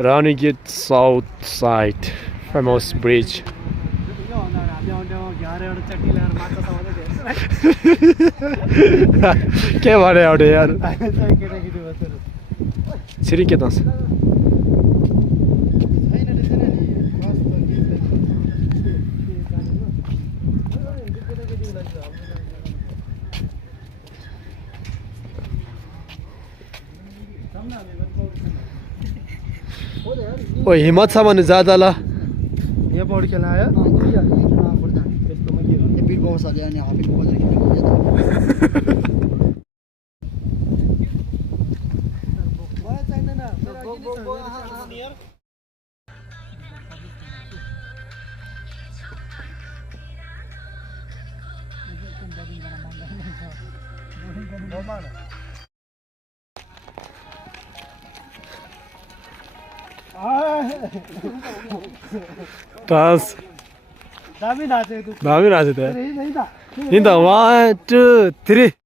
Ranigate South Side, famous bridge. के भने एउटा यार छिरी के दस ओ हिम्मत छ भने जादा ल यहाँ पौडी खेल्न आयो डांस दामी नाचे तू दामी नाचे त नहीं था हिँड्दा 1 2 3